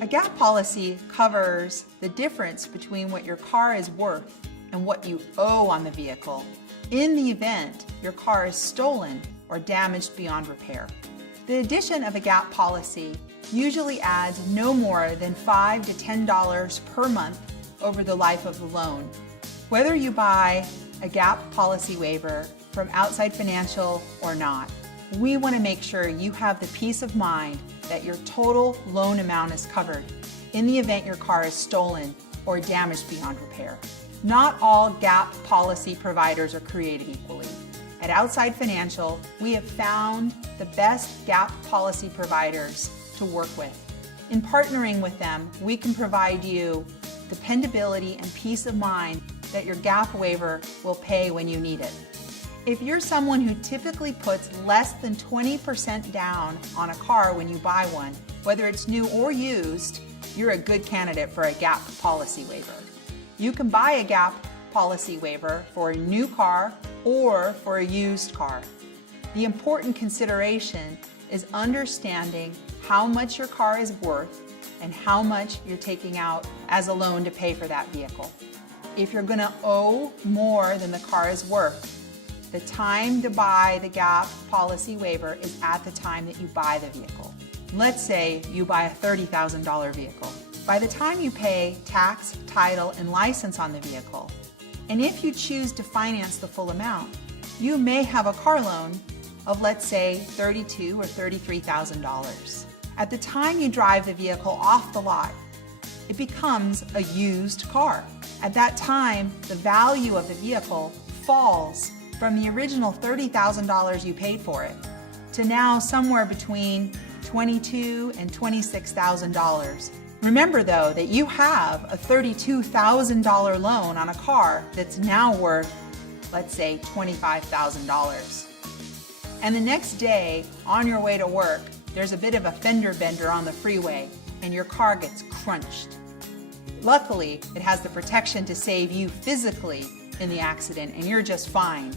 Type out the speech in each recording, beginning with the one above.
A gap policy covers the difference between what your car is worth and what you owe on the vehicle in the event your car is stolen or damaged beyond repair. The addition of a gap policy usually adds no more than $5 to $10 per month over the life of the loan. Whether you buy a gap policy waiver from Outside Financial or not, we want to make sure you have the peace of mind that your total loan amount is covered in the event your car is stolen or damaged beyond repair. Not all gap policy providers are created equally. At Outside Financial, we have found the best gap policy providers to work with. In partnering with them, we can provide you dependability and peace of mind that your gap waiver will pay when you need it. If you're someone who typically puts less than 20% down on a car when you buy one, whether it's new or used, you're a good candidate for a gap policy waiver. You can buy a gap policy waiver for a new car or for a used car. The important consideration is understanding how much your car is worth and how much you're taking out as a loan to pay for that vehicle. If you're going to owe more than the car is worth, the time to buy the gap policy waiver is at the time that you buy the vehicle. Let's say you buy a $30,000 vehicle. By the time you pay tax, title, and license on the vehicle, and if you choose to finance the full amount, you may have a car loan of, let's say, $32,000 or $33,000. At the time you drive the vehicle off the lot, it becomes a used car. At that time, the value of the vehicle falls from the original $30,000 you paid for it to now somewhere between $22,000 and $26,000. Remember though that you have a $32,000 loan on a car that's now worth, let's say, $25,000. And the next day, on your way to work, there's a bit of a fender bender on the freeway and your car gets crunched. Luckily, it has the protection to save you physically in the accident and you're just fine.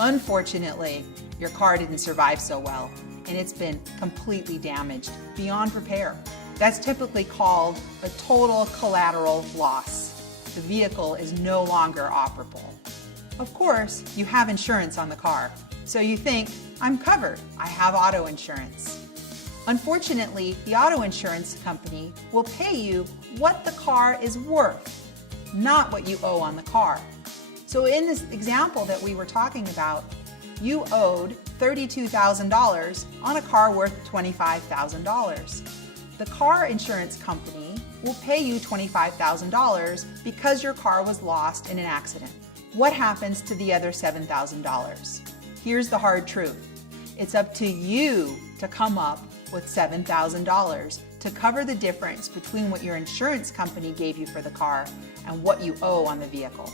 Unfortunately, your car didn't survive so well and it's been completely damaged beyond repair. That's typically called a total collateral loss. The vehicle is no longer operable. Of course, you have insurance on the car, so you think, I'm covered, I have auto insurance. Unfortunately, the auto insurance company will pay you what the car is worth, not what you owe on the car. So in this example that we were talking about, you owed $32,000 on a car worth $25,000. The car insurance company will pay you $25,000 because your car was lost in an accident. What happens to the other $7,000? Here's the hard truth. It's up to you to come up with $7,000 to cover the difference between what your insurance company gave you for the car and what you owe on the vehicle.